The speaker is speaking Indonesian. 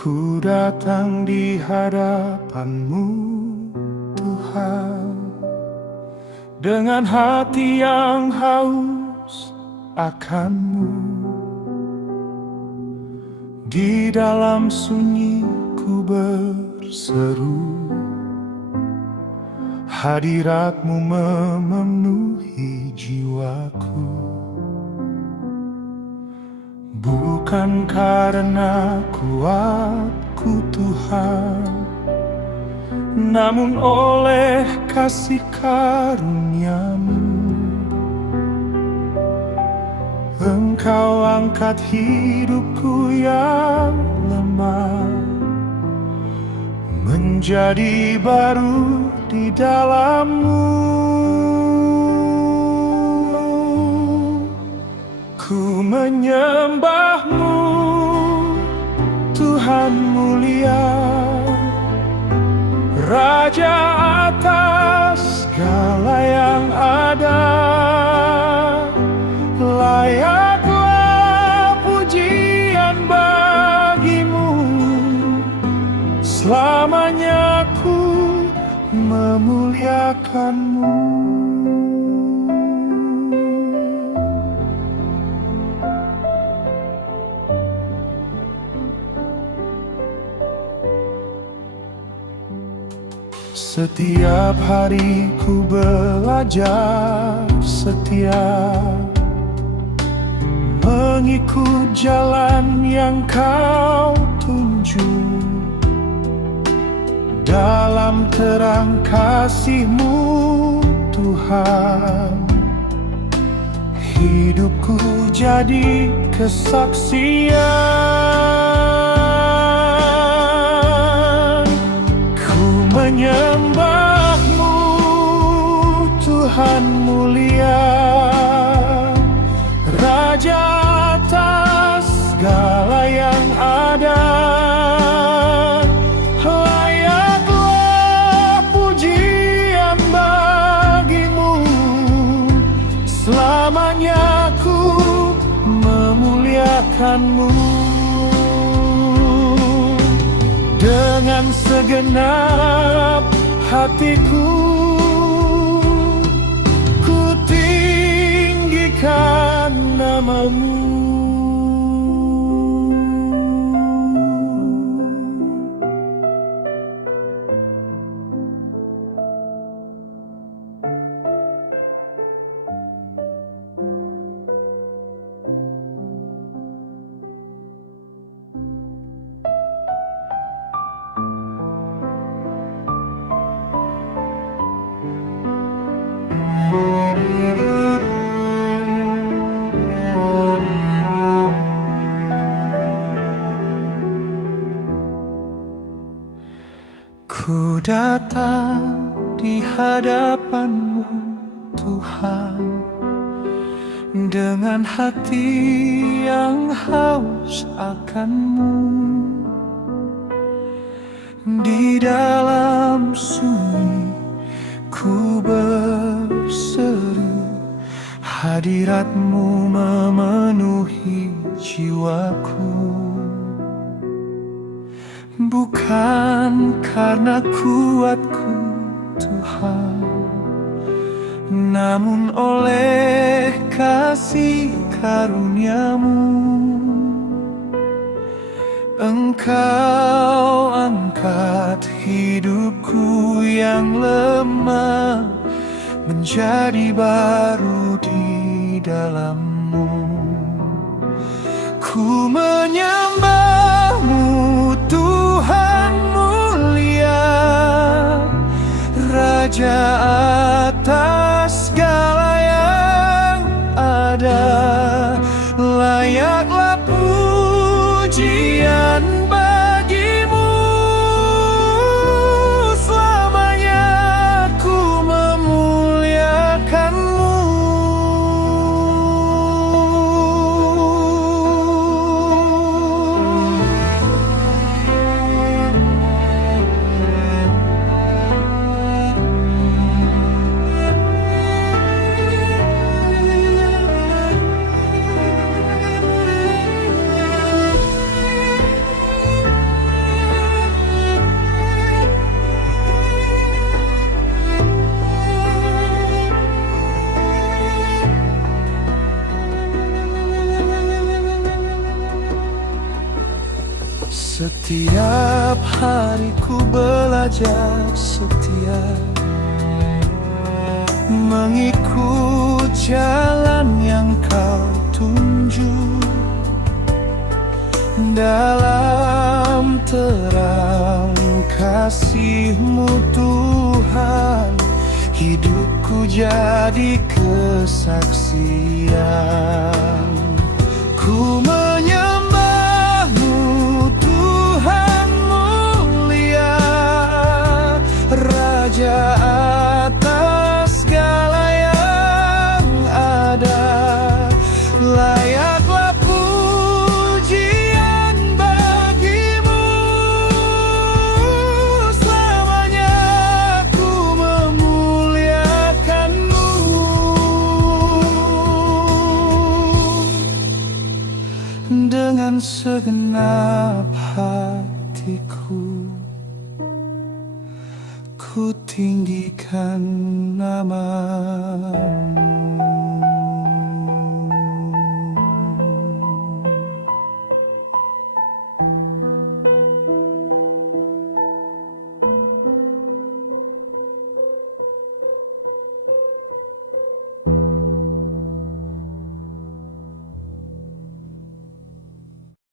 Ku datang di hadapan-Mu, Tuhan, dengan hati yang haus akan-Mu. Di dalam sunyi ku berseru, hadirat-Mu memenuhi jiwaku. Bukan karena kuatku Tuhan, namun oleh kasih karunia-Mu. Engkau angkat hidupku yang lemah menjadi baru di dalam-Mu. Ku menyembah-Mu, Tuhan mulia, Raja atas segala yang ada. Layaklah pujian bagi-Mu, selamanya ku memuliakan-Mu. Setiap hari ku belajar setia, mengikut jalan yang Kau tunjuk. Dalam terang kasih-Mu Tuhan, hidupku jadi kesaksian. Ku menyembah-Mu, Tuhan mulia, Raja atas segala yang ada. Layaklah pujian bagi-Mu, selamanya ku memuliakan-Mu. Dengan segenap hatiku, ku tinggikan nama-Mu. Ku datang di hadapan-Mu, Tuhan, dengan hati yang haus akan-Mu. Di dalam sunyi ku berseru, hadirat-Mu memenuhi jiwaku. Bukan karena kuatku Tuhan, namun oleh kasih karunia-Mu. Engkau angkat hidupku yang lemah menjadi baru di dalam-Mu. Ku menyembah-Mu, Tuhan mulia, Raja atas segala yang ada. Layaklah pujian bagi-Mu, selamanya ku memuliakan-Mu. Setiap hari ku belajar setia, mengikut jalan yang kau tunjuk. Dalam terang kasih-Mu Tuhan, hidupku jadi kesaksian. Ku menyembah-Mu Tuhan mulia, Raja atas segala yang ada. Layaklah pujian bagi-Mu, selamanya ku memuliakan-Mu. Dengan segenap hatiku, ku tinggikan nama-Mu.